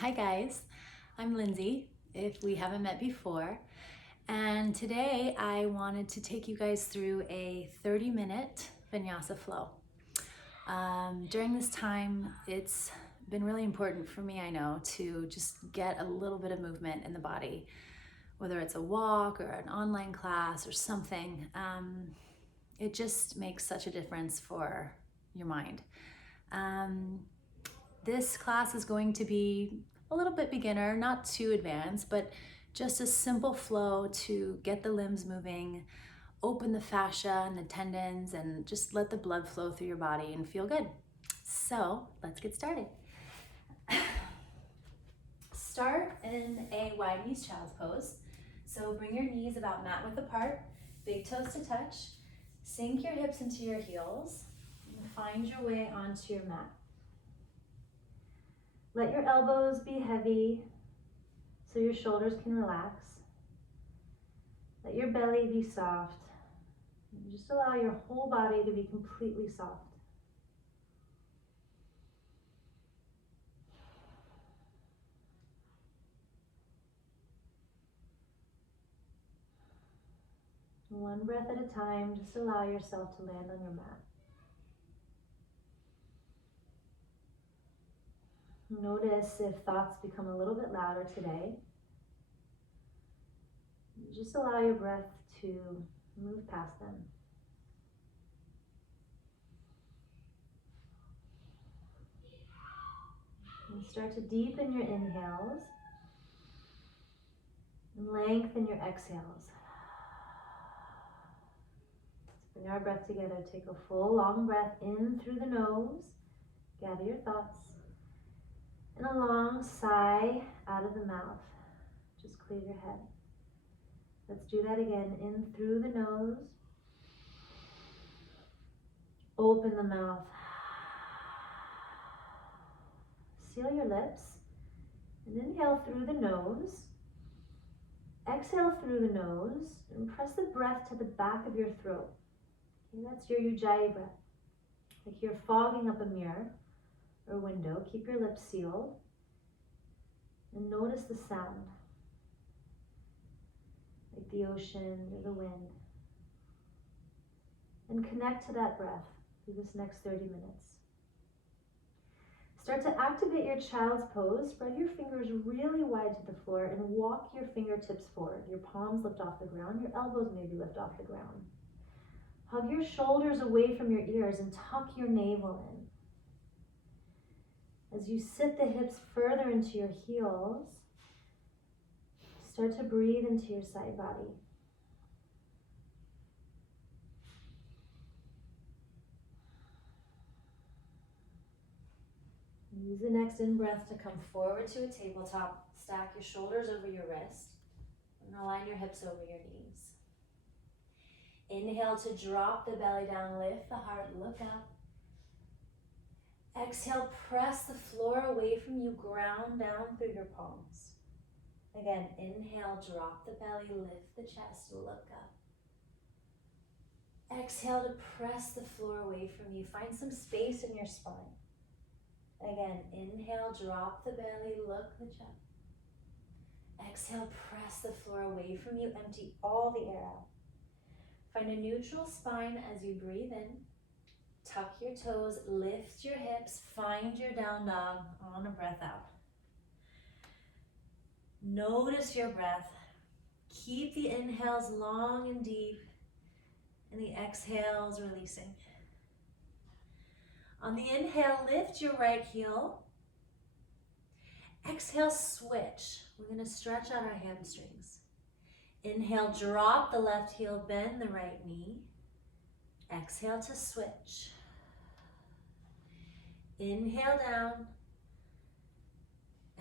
Hi guys, I'm Lindsay, if we haven't met before, and today I wanted to take you guys through a 30-minute vinyasa flow. During this time, it's been really important for me, I know, to just get a little bit of movement in the body, whether it's a walk or an online class or something. It just makes such a difference for your mind. This class is going to be a little bit beginner, not too advanced, but just a simple flow to get the limbs moving, open the fascia and the tendons, and just let the blood flow through your body and feel good. So let's get started. Start in a wide knees child's pose. So bring your knees about mat width apart, big toes to touch, sink your hips into your heels, and find your way onto your mat. Let your elbows be heavy so your shoulders can relax. Let your belly be soft. And just allow your whole body to be completely soft. One breath at a time, just allow yourself to land on your mat. Notice if thoughts become a little bit louder today. Just allow your breath to move past them. And start to deepen your inhales and lengthen your exhales. Let's bring our breath together. Take a full long breath in through the nose. Gather your thoughts. And a long sigh out of the mouth. Just clear your head. Let's do that again. In through the nose. Open the mouth. Seal your lips. And inhale through the nose. Exhale through the nose. And press the breath to the back of your throat. Okay, that's your Ujjayi breath. Like you're fogging up a mirror or window. Keep your lips sealed. And notice the sound. Like the ocean or the wind. And connect to that breath through this next 30 minutes. Start to activate your child's pose. Spread your fingers really wide to the floor and walk your fingertips forward. Your palms lift off the ground. Your elbows maybe lift off the ground. Hug your shoulders away from your ears and tuck your navel in. As you sit the hips further into your heels, start to breathe into your side body. Use the next in-breath to come forward to a tabletop. Stack your shoulders over your wrist and align your hips over your knees. Inhale to drop the belly down, lift the heart, look up. Exhale, press the floor away from you, ground down through your palms. Again, inhale, drop the belly, lift the chest, look up. Exhale to press the floor away from you. Find some space in your spine. Again, inhale, drop the belly, look the chest. Exhale, press the floor away from you, empty all the air out. Find a neutral spine as you breathe in. Tuck your toes, lift your hips, find your down dog on a breath out. Notice your breath. Keep the inhales long and deep and the exhales releasing. On the inhale, lift your right heel. Exhale, switch. We're going to stretch out our hamstrings. Inhale, drop the left heel, bend the right knee. Exhale to switch. Inhale down.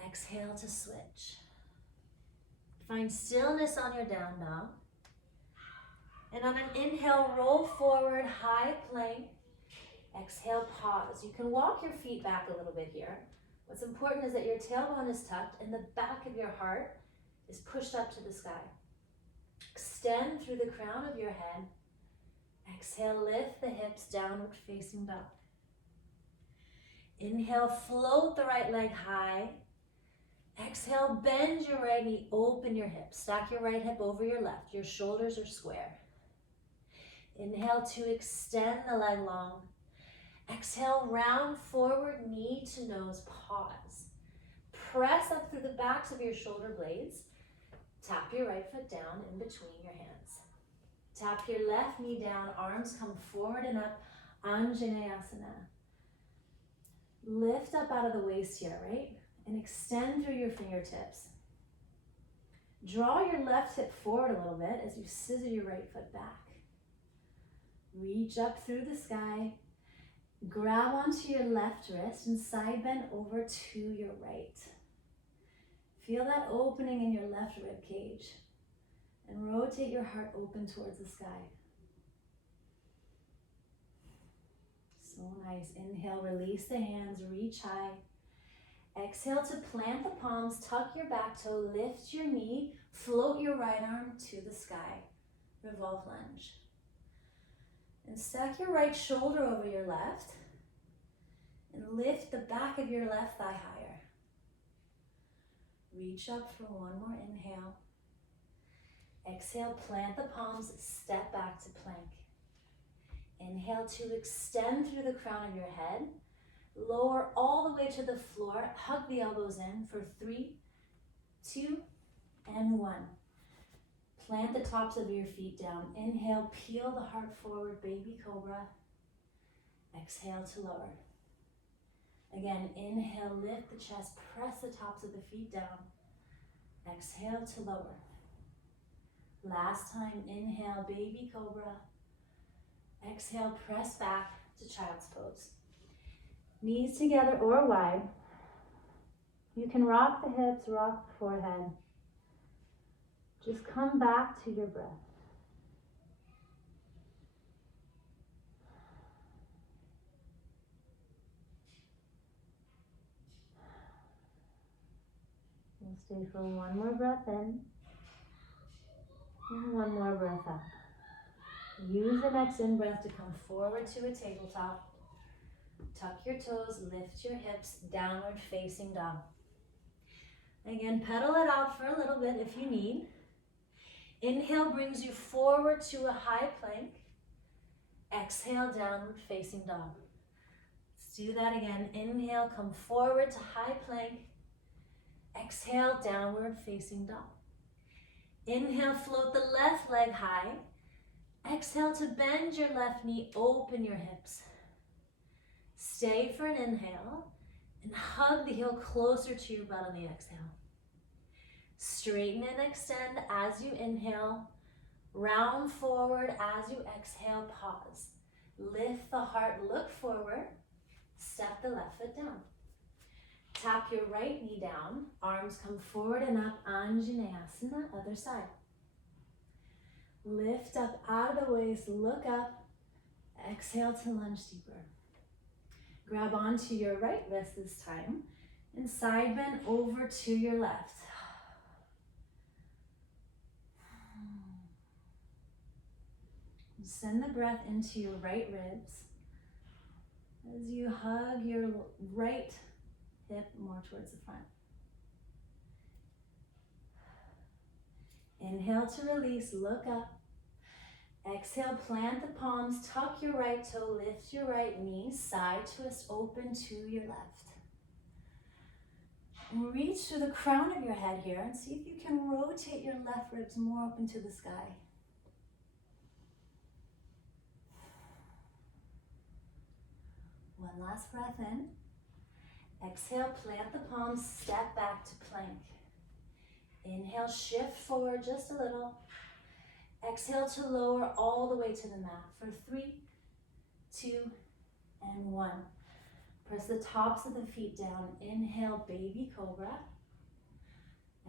Exhale to switch. Find stillness on your down dog. And on an inhale, roll forward, high plank. Exhale, pause. You can walk your feet back a little bit here. What's important is that your tailbone is tucked and the back of your heart is pushed up to the sky. Extend through the crown of your head. Exhale, lift the hips, downward facing dog. Inhale, float the right leg high. Exhale, bend your right knee, open your hips. Stack your right hip over your left. Your shoulders are square. Inhale to extend the leg long. Exhale, round forward, knee to nose, pause. Press up through the backs of your shoulder blades. Tap your right foot down in between your hands. Tap your left knee down, arms come forward and up, Anjaneyasana. Lift up out of the waist here, right? And extend through your fingertips. Draw your left hip forward a little bit as you scissor your right foot back. Reach up through the sky. Grab onto your left wrist and side bend over to your right. Feel that opening in your left rib cage. And rotate your heart open towards the sky. So nice. Inhale, release the hands, reach high. Exhale to plant the palms, tuck your back toe, lift your knee, float your right arm to the sky. Revolve lunge. And stack your right shoulder over your left and lift the back of your left thigh higher. Reach up for one more inhale. Exhale, plant the palms, step back to plank. Inhale to extend through the crown of your head. Lower all the way to the floor. Hug the elbows in for 3, 2, and 1. Plant the tops of your feet down. Inhale, peel the heart forward, baby cobra. Exhale to lower. Again, inhale, lift the chest, press the tops of the feet down. Exhale to lower. Last time, inhale, baby cobra. Exhale, press back to child's pose. Knees together or wide. You can rock the hips, rock the forehead. Just come back to your breath. We'll stay for one more breath in and one more breath out. Use the next in-breath to come forward to a tabletop. Tuck your toes, lift your hips, downward facing dog. Again, pedal it out for a little bit if you need. Inhale brings you forward to a high plank. Exhale, downward facing dog. Let's do that again. Inhale, come forward to high plank. Exhale, downward facing dog. Inhale, float the left leg high. Exhale to bend your left knee, open your hips. Stay for an inhale and hug the heel closer to your butt on the exhale. Straighten and extend as you inhale. Round forward as you exhale, pause. Lift the heart, look forward. Step the left foot down. Tap your right knee down. Arms come forward and up, Anjaneyasana, other side. Lift up out of the waist, look up. Exhale to lunge deeper. Grab onto your right wrist this time and side bend over to your left. Send the breath into your right ribs as you hug your right hip more towards the front. Inhale to release, look up. Exhale, plant the palms, tuck your right toe, lift your right knee, side twist open to your left. And reach through the crown of your head here and see if you can rotate your left ribs more open to the sky. One last breath in. Exhale, plant the palms, step back to plank. Inhale, shift forward just a little. Exhale to lower all the way to the mat for 3, 2, and 1. Press the tops of the feet down. Inhale, baby cobra.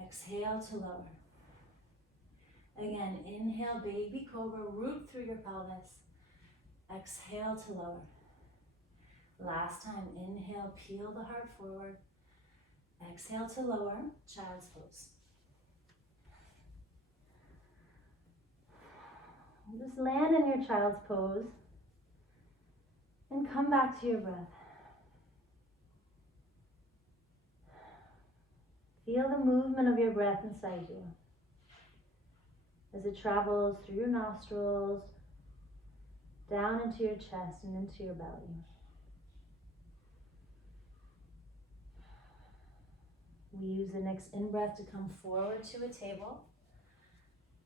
Exhale to lower. Again, inhale, baby cobra, root through your pelvis. Exhale to lower. Last time, inhale, peel the heart forward. Exhale to lower, child's pose. Just land in your child's pose and come back to your breath. Feel the movement of your breath inside you as it travels through your nostrils, down into your chest and into your belly. We use the next in-breath to come forward to a table.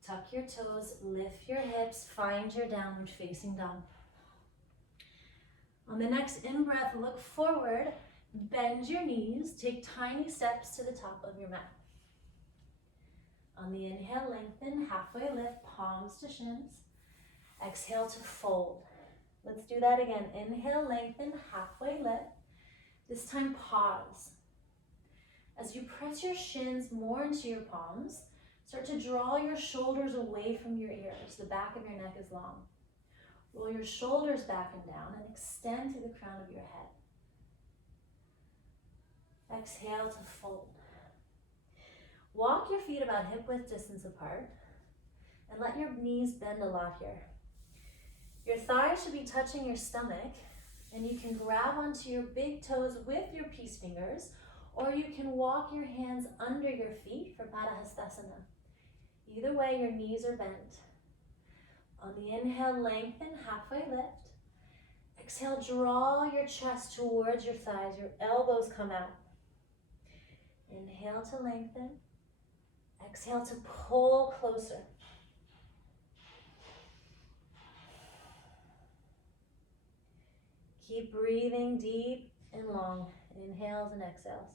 Tuck your toes, lift your hips, find your downward facing dog. On the next in-breath, look forward, bend your knees, take tiny steps to the top of your mat. On the inhale, lengthen, halfway lift, palms to shins. Exhale to fold. Let's do that again. Inhale, lengthen, halfway lift. This time, pause. As you press your shins more into your palms, start to draw your shoulders away from your ears. The back of your neck is long. Roll your shoulders back and down and extend to the crown of your head. Exhale to fold. Walk your feet about hip width distance apart and let your knees bend a lot here. Your thighs should be touching your stomach, and you can grab onto your big toes with your peace fingers, or you can walk your hands under your feet for Padahastasana. Either way, your knees are bent. On the inhale, lengthen, halfway lift. Exhale, draw your chest towards your thighs. Your elbows come out. Inhale to lengthen. Exhale to pull closer. Keep breathing deep and long. Inhales and exhales.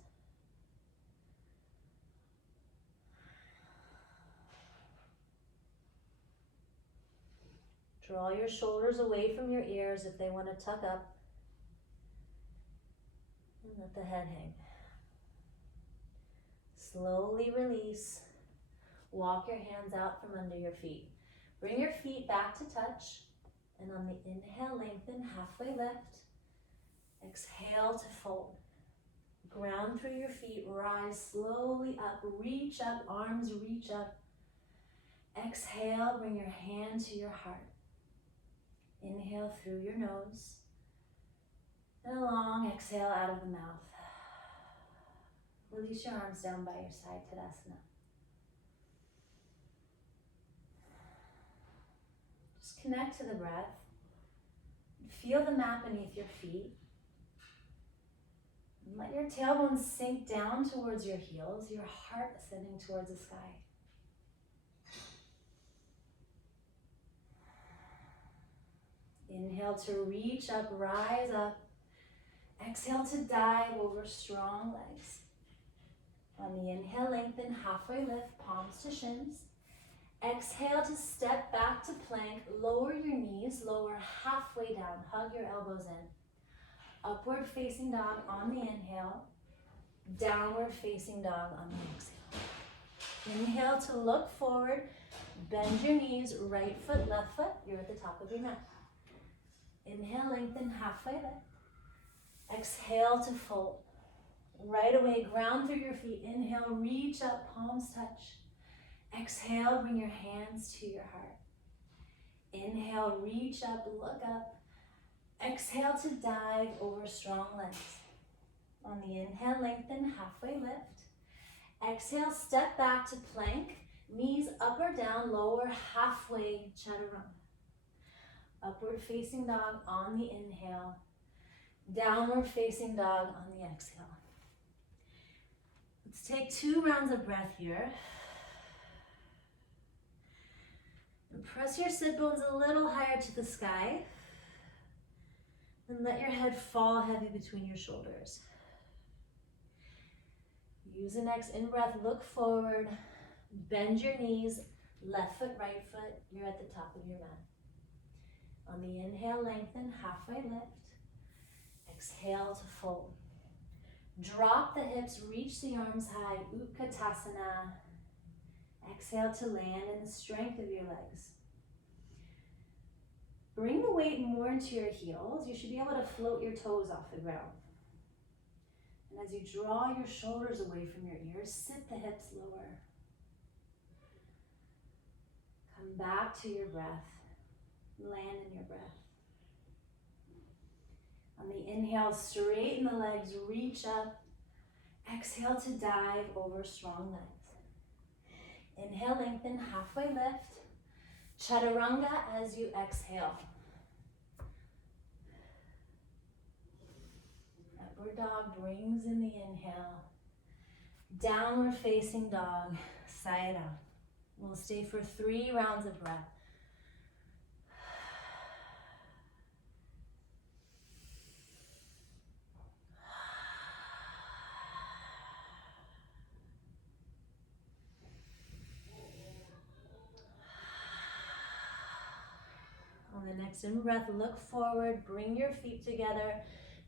Draw your shoulders away from your ears if they want to tuck up. And let the head hang. Slowly release. Walk your hands out from under your feet. Bring your feet back to touch. And on the inhale, lengthen, halfway lift. Exhale to fold. Ground through your feet, rise slowly up, reach up, arms reach up. Exhale, bring your hand to your heart. Inhale through your nose. And a long exhale out of the mouth. Release your arms down by your side, Tadasana. Just connect to the breath. Feel the mat beneath your feet. And let your tailbone sink down towards your heels, your heart ascending towards the sky. Inhale to reach up, rise up. Exhale to dive over strong legs. On the inhale, lengthen, halfway lift, palms to shins. Exhale to step back to plank, lower your knees, lower halfway down, hug your elbows in. Upward facing dog on the inhale, downward facing dog on the exhale. Inhale to look forward, bend your knees, right foot, left foot, you're at the top of your mat. Inhale, lengthen, halfway lift. Exhale to fold. Right away, ground through your feet. Inhale, reach up, palms touch. Exhale, bring your hands to your heart. Inhale, reach up, look up. Exhale to dive over strong legs. On the inhale, lengthen, halfway lift. Exhale, step back to plank. Knees up or down, lower halfway, chaturanga. Upward facing dog on the inhale. Downward facing dog on the exhale. Let's take 2 rounds of breath here. And press your sit bones a little higher to the sky. And let your head fall heavy between your shoulders. Use the next in-breath, look forward, bend your knees, left foot, right foot, you're at the top of your mat. On the inhale, lengthen, halfway lift. Exhale to fold. Drop the hips, reach the arms high, Utkatasana. Exhale to land in the strength of your legs. Bring the weight more into your heels. You should be able to float your toes off the ground. And as you draw your shoulders away from your ears, sit the hips lower. Come back to your breath. Land in your breath. On the inhale, straighten the legs, reach up. Exhale to dive over strong legs. Inhale, lengthen, halfway lift. Chaturanga as you exhale. Upward dog brings in the inhale. Downward facing dog, side out. We'll stay for 3 rounds of breath. On the next in-breath, look forward, bring your feet together,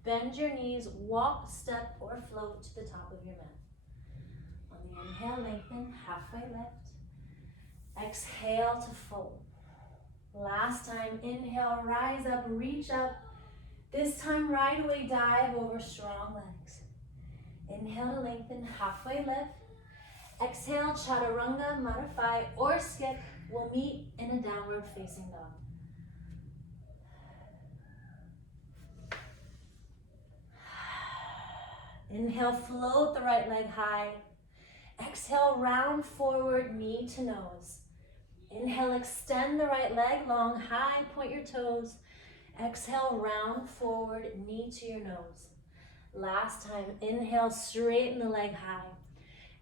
bend your knees, walk, step, or float to the top of your mat. On the inhale, lengthen, halfway lift. Exhale to fold. Last time, inhale, rise up, reach up. This time, right away, dive over strong legs. Inhale to lengthen, halfway lift. Exhale, chaturanga, modify, or skip. We'll meet in a downward facing dog. Inhale, float the right leg high. Exhale, round forward, knee to nose. Inhale, extend the right leg long, high, point your toes. Exhale, round forward, knee to your nose. Last time, inhale, straighten the leg high.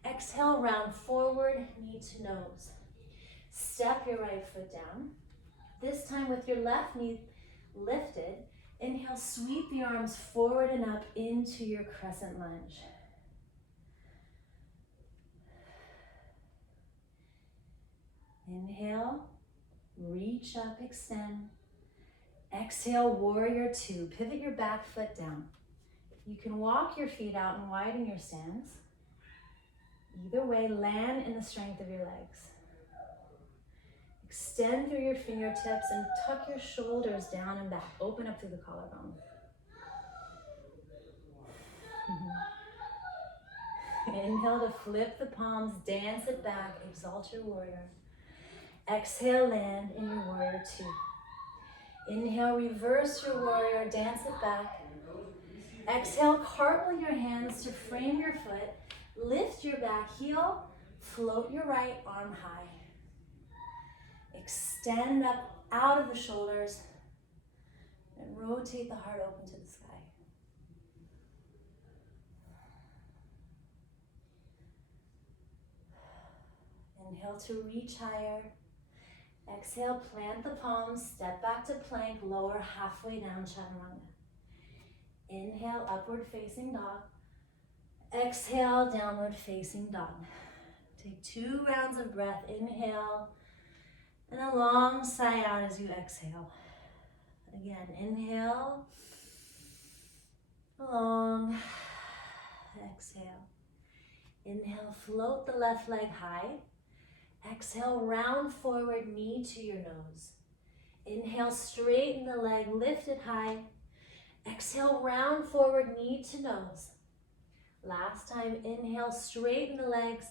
Exhale, round forward, knee to nose. Step your right foot down. This time with your left knee lifted, inhale, sweep the arms forward and up into your crescent lunge. Inhale, reach up, extend. Exhale, warrior 2. Pivot your back foot down. You can walk your feet out and widen your stance. Either way, land in the strength of your legs. Extend through your fingertips and tuck your shoulders down and back. Open up through the collarbone. Inhale to flip the palms, dance it back, exalt your warrior. Exhale, land in your warrior 2. Inhale, reverse your warrior, dance it back. Exhale, cartwheel your hands to frame your foot. Lift your back heel, float your right arm high. Extend up out of the shoulders and rotate the heart open to the sky. Inhale to reach higher. Exhale, plant the palms, step back to plank, lower halfway down, chaturanga. Inhale, upward facing dog. Exhale, downward facing dog. Take 2 rounds of breath. Inhale, and a long sigh out as you exhale. Again, inhale, long, exhale. Inhale, float the left leg high. Exhale, round forward, knee to your nose. Inhale, straighten the leg, lift it high. Exhale, round forward, knee to nose. Last time, inhale, straighten the legs.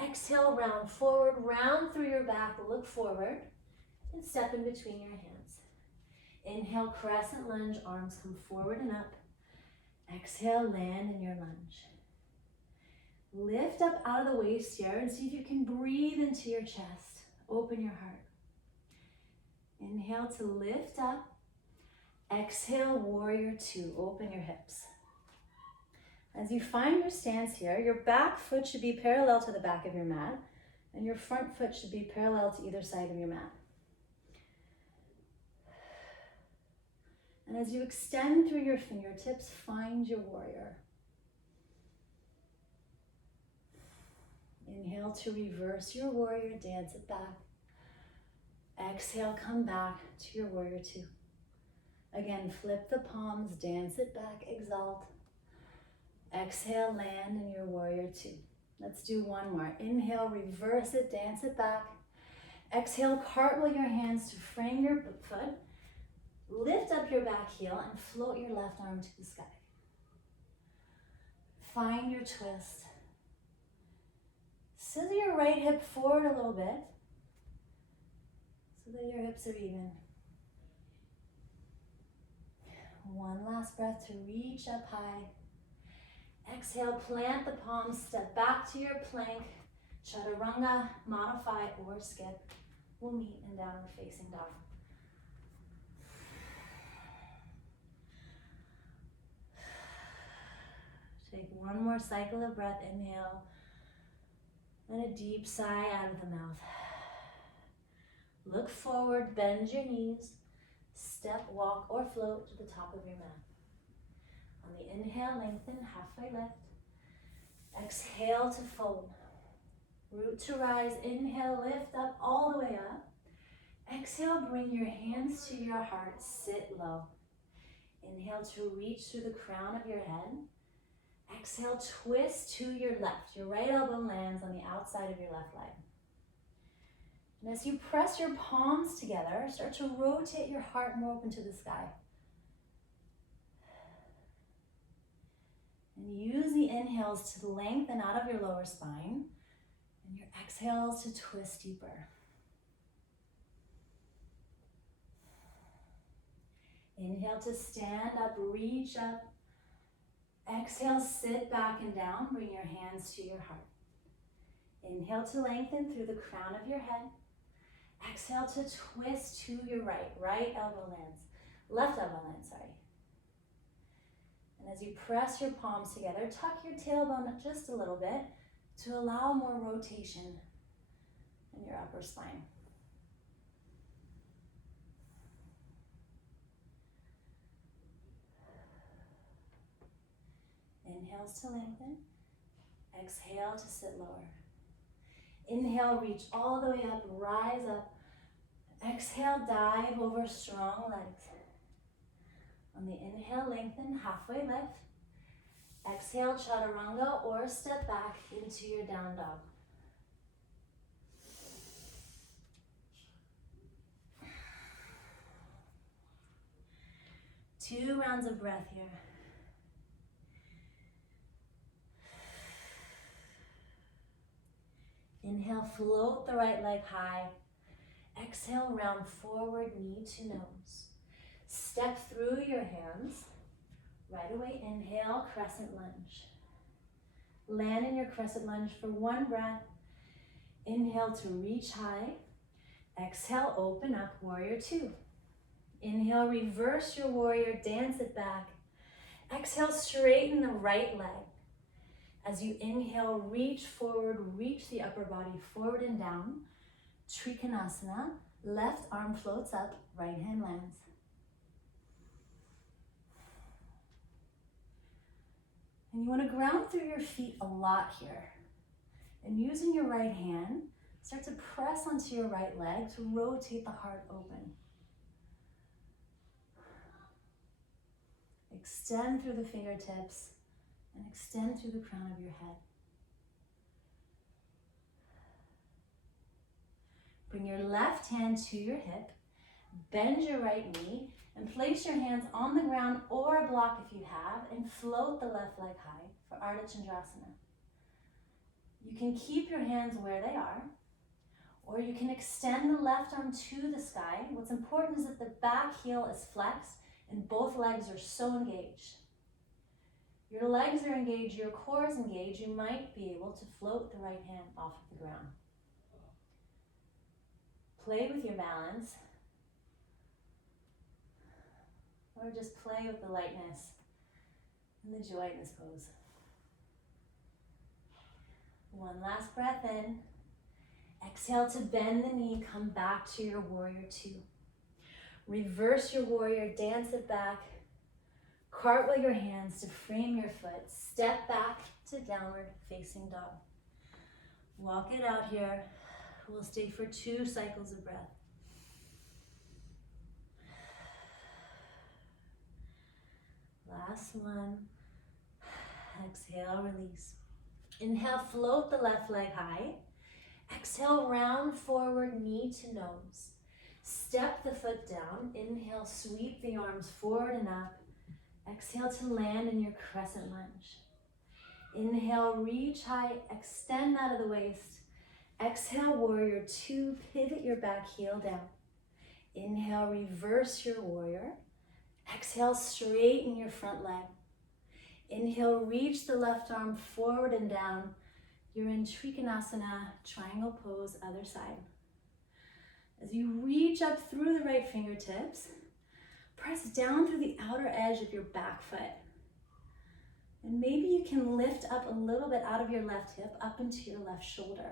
Exhale, round forward, round through your back, look forward, and step in between your hands. Inhale, crescent lunge, arms come forward and up. Exhale, land in your lunge. Lift up out of the waist here and see if you can breathe into your chest. Open your heart. Inhale to lift up. Exhale, warrior 2. Open your hips. As you find your stance here, your back foot should be parallel to the back of your mat, and your front foot should be parallel to either side of your mat. And as you extend through your fingertips, find your warrior. Inhale to reverse your warrior, dance it back. Exhale, come back to your warrior 2. Again, flip the palms, dance it back, exalt. Exhale, land in your warrior 2. Let's do one more. Inhale, reverse it, dance it back. Exhale, cartwheel your hands to frame your foot. Lift up your back heel and float your left arm to the sky. Find your twist. Scissor your right hip forward a little bit so that your hips are even. One last breath to reach up high. Exhale, plant the palms, step back to your plank, chaturanga, modify or skip. We'll meet in downward facing dog. Take one more cycle of breath, inhale, and a deep sigh out of the mouth. Look forward, bend your knees, step, walk, or float to the top of your mat. On the inhale, lengthen, halfway lift. Exhale to fold. Root to rise, inhale, lift up all the way up. Exhale, bring your hands to your heart, sit low. Inhale to reach through the crown of your head. Exhale, twist to your left. Your right elbow lands on the outside of your left leg. And as you press your palms together, start to rotate your heart more open to the sky. And use the inhales to lengthen out of your lower spine, and your exhales to twist deeper. Inhale to stand up, reach up. Exhale, sit back and down, bring your hands to your heart. Inhale to lengthen through the crown of your head. Exhale to twist to your right. Right elbow lands, left elbow lands, sorry. And as you press your palms together, tuck your tailbone just a little bit to allow more rotation in your upper spine. Inhales to lengthen. Exhale to sit lower. Inhale, reach all the way up, rise up. Exhale, dive over strong legs. On the inhale, lengthen, halfway lift. Exhale, chaturanga or step back into your down dog. Two rounds of breath here. Inhale, float the right leg high. Exhale, round forward, knee to nose. Step through your hands. Right away, inhale, crescent lunge. Land in your crescent lunge for one breath. Inhale to reach high. Exhale, open up, warrior two. Inhale, reverse your warrior, dance it back. Exhale, straighten the right leg. As you inhale, reach forward, reach the upper body forward and down. Trikonasana, left arm floats up, right hand lands. And you want to ground through your feet a lot here. And using your right hand, start to press onto your right leg to rotate the heart open. Extend through the fingertips and extend through the crown of your head. Bring your left hand to your hip, bend your right knee, and place your hands on the ground or a block if you have, and float the left leg high for Ardha Chandrasana. You can keep your hands where they are, or you can extend the left arm to the sky. What's important is that the back heel is flexed and both legs are so engaged. Your legs are engaged, your core is engaged, you might be able to float the right hand off of the ground. Play with your balance, or just play with the lightness and the joy in this pose. One last breath in. Exhale to bend the knee, come back to your warrior two. Reverse your warrior, dance it back. Cartwheel your hands to frame your foot. Step back to downward facing dog. Walk it out here. We'll stay for 2 cycles of breath. Last one. Exhale, release. Inhale, float the left leg high. Exhale, round forward, knee to nose. Step the foot down. Inhale, sweep the arms forward and up. Exhale to land in your crescent lunge. Inhale, reach high, extend out of the waist. Exhale, warrior two, pivot your back heel down. Inhale, reverse your warrior. Exhale, straighten your front leg. Inhale, reach the left arm forward and down. You're in Trikonasana, triangle pose, other side. As you reach up through the right fingertips, press down through the outer edge of your back foot. And maybe you can lift up a little bit out of your left hip, up into your left shoulder.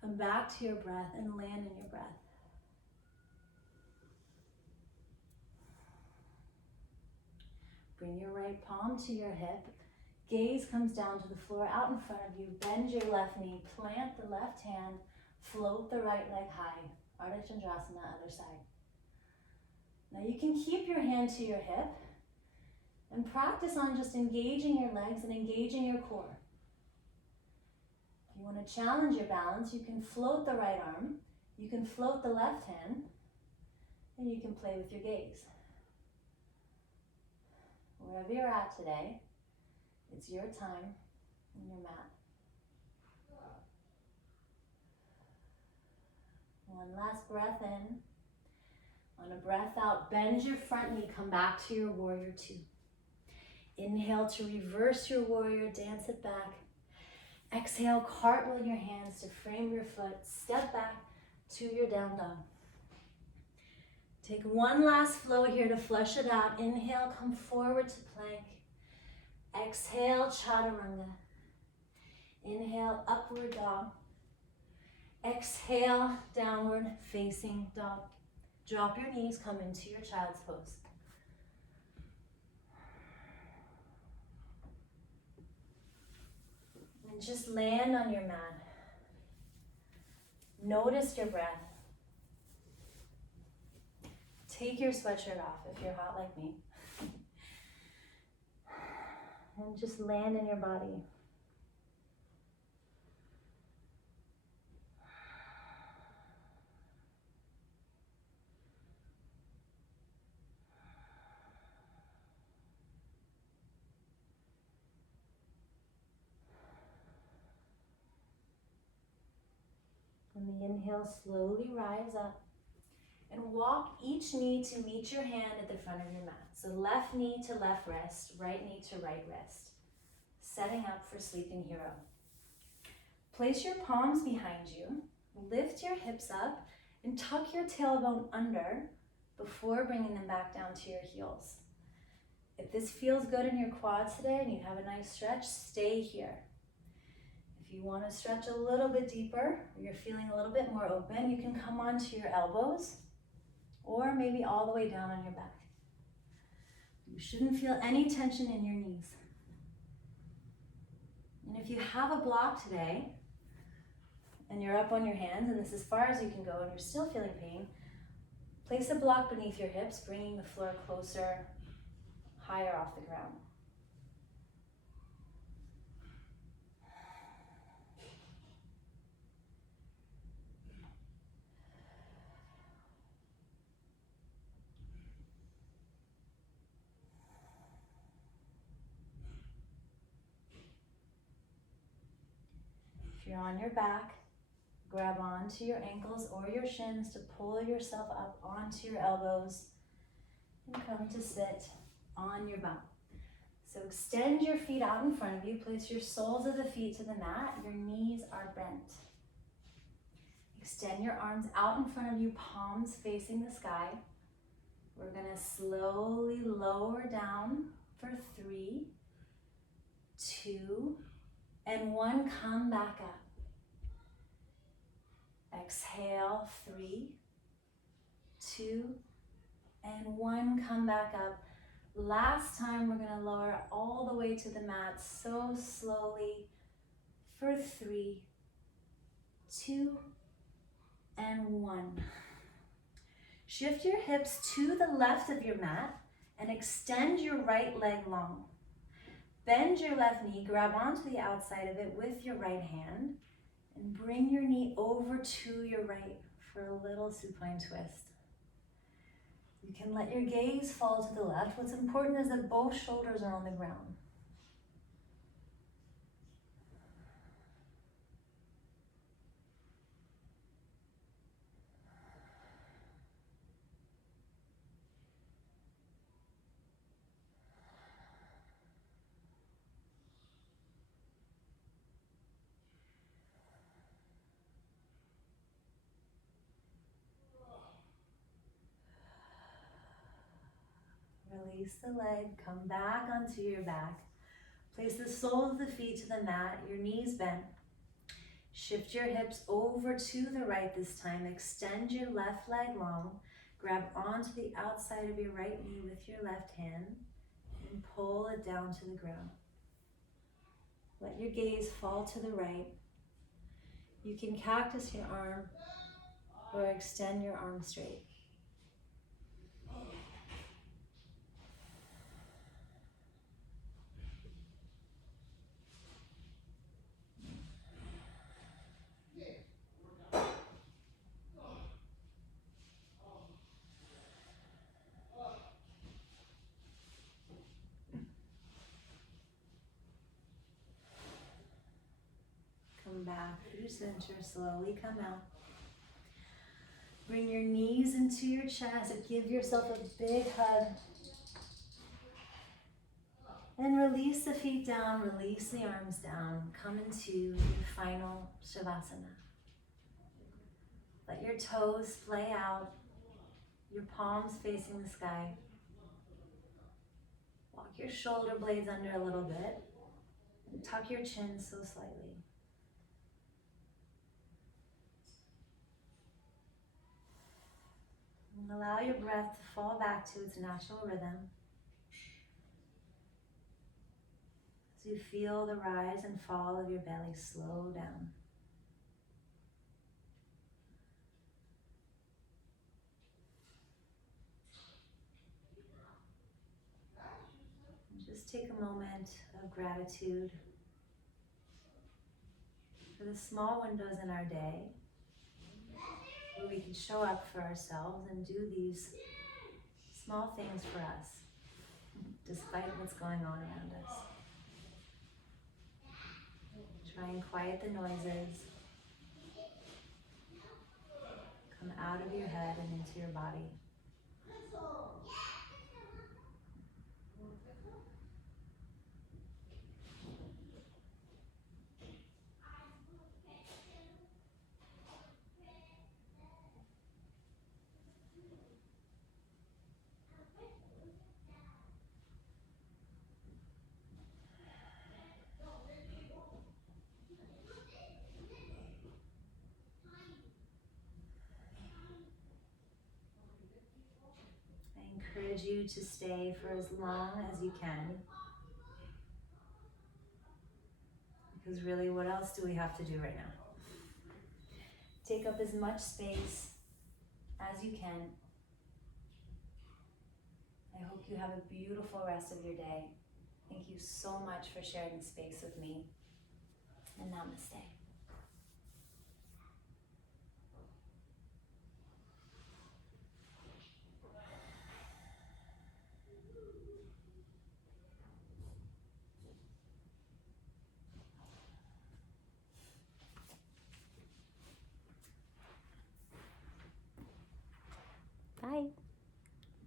Come back to your breath and land in your breath. Bring your right palm to your hip. Gaze comes down to the floor out in front of you. Bend your left knee, plant the left hand, float the right leg high. Ardha Chandrasana, other side. Now you can keep your hand to your hip and practice on just engaging your legs and engaging your core. If you want to challenge your balance, you can float the right arm, you can float the left hand, and you can play with your gaze. Wherever you're at today, it's your time and your mat. One last breath in. On a breath out, bend your front knee, come back to your warrior two. Inhale to reverse your warrior, dance it back. Exhale, cartwheel your hands to frame your foot, step back to your down dog. Take one last flow here to flush it out. Inhale, come forward to plank. Exhale, chaturanga. Inhale, upward dog. Exhale, downward facing dog. Drop your knees, come into your child's pose. And just land on your mat. Notice your breath. Take your sweatshirt off if you're hot like me. And just land in your body. On the inhale, slowly rise up and walk each knee to meet your hand at the front of your mat. So left knee to left wrist, right knee to right wrist. Setting up for Sleeping Hero. Place your palms behind you, lift your hips up, and tuck your tailbone under before bringing them back down to your heels. If this feels good in your quads today and you have a nice stretch, stay here. If you want to stretch a little bit deeper, or you're feeling a little bit more open, you can come onto your elbows or maybe all the way down on your back. You shouldn't feel any tension in your knees. And if you have a block today and you're up on your hands and this is as far as you can go and you're still feeling pain, place a block beneath your hips, bringing the floor closer, higher off the ground. If you're on your back, grab onto your ankles or your shins to pull yourself up onto your elbows and come to sit on your bum. So extend your feet out in front of you. Place your soles of the feet to the mat. Your knees are bent. Extend your arms out in front of you, palms facing the sky. We're going to slowly lower down for 3, 2, and 1. Come back up. Exhale, 3, 2, and 1. Come back up. Last time, we're going to lower all the way to the mat so slowly for 3, 2, and 1. Shift your hips to the left of your mat and extend your right leg long. Bend your left knee, grab onto the outside of it with your right hand, and bring your knee over to your right for a little supine twist. You can let your gaze fall to the left. What's important is that both shoulders are on the ground. Release the leg, come back onto your back. Place the soles of the feet to the mat, your knees bent. Shift your hips over to the right this time. Extend your left leg long. Grab onto the outside of your right knee with your left hand and pull it down to the ground. Let your gaze fall to the right. You can cactus your arm or extend your arm straight. Come back through center, slowly come out. Bring your knees into your chest, give yourself a big hug. And release the feet down, release the arms down. Come into your final Shavasana. Let your toes splay out, your palms facing the sky. Walk your shoulder blades under a little bit. And tuck your chin so slightly. And allow your breath to fall back to its natural rhythm. As you feel the rise and fall of your belly slow down. And just take a moment of gratitude for the small windows in our day where we can show up for ourselves and do these small things for us, despite what's going on around us. Try and quiet the noises. Come out of your head and into your body. I encourage you to stay for as long as you can. Because really, what else do we have to do right now? Take up as much space as you can. I hope you have a beautiful rest of your day. Thank you so much for sharing the space with me. And namaste.